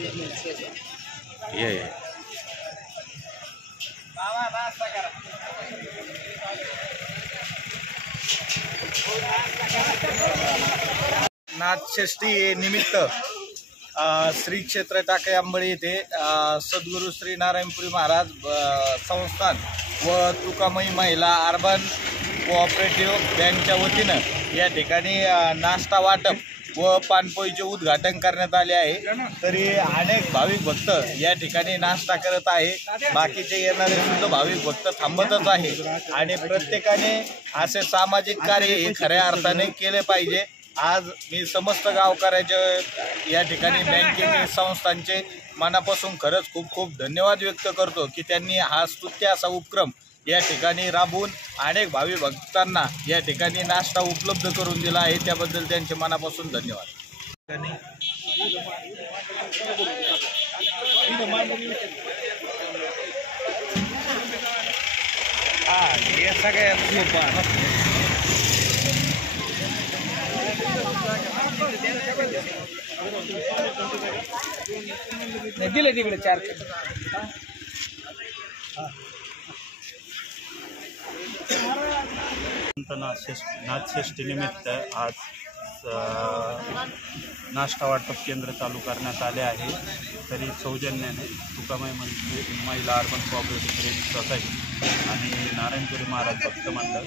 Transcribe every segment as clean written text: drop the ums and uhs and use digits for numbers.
ये नाथषष्ठी निमित्त श्री क्षेत्र टाके आंबळी येथे सद्गुरू श्री नारायणपुरी महाराज संस्थान व तुकामयी महिला अर्बन कोऑपरेटिव्ह बँकच्या वतीनं या ठिकाणी नाश्ता वाटप व पानपोईचे उद्घाटन करण्यात आले आहे। तरी अनेक भाविक भक्त या ठिकाणी नाश्ता करत आहे। बाकीचे येणारे सुद्धा भाविक भक्त थांबतच आहे आणि प्रत्येकाने असे सामाजिक कार्य हे खऱ्या अर्थाने केले पाहिजे। आज मी समस्त गावकऱ्याचे या ठिकाणी बँकेचे संस्थांचे मनापासून खरंच खूप खूप धन्यवाद व्यक्त करतो की त्यांनी हा स्तुत्य असा उपक्रम या ठिकाणी राबवून अनेक भावी भक्तांना या ठिकाणी नाश्ता उपलब्ध करून दिला आहे। त्याबद्दल त्यांचे मनापासून धन्यवाद। हे सगळ्यात दिले तिकडे 4 नाथषष्ठी निमित्त आज नाश्ता वाटप केंद्र चालू करण्यात आले आहे। तरी सौजन्याने तुकामयी महिला अर्बन कोऑपरेटिव्ह सोसायटी आणि नारायणपुरी महाराज भक्त मंडळ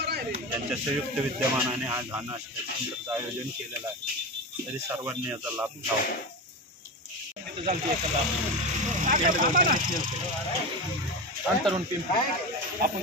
यांच्या संयुक्त विद्यमानाने आज हा नाश्ता केंद्राचं आयोजन केलेलं आहे। तरी सर्वांनी याचा लाभ घ्यावा। अंतरून आपण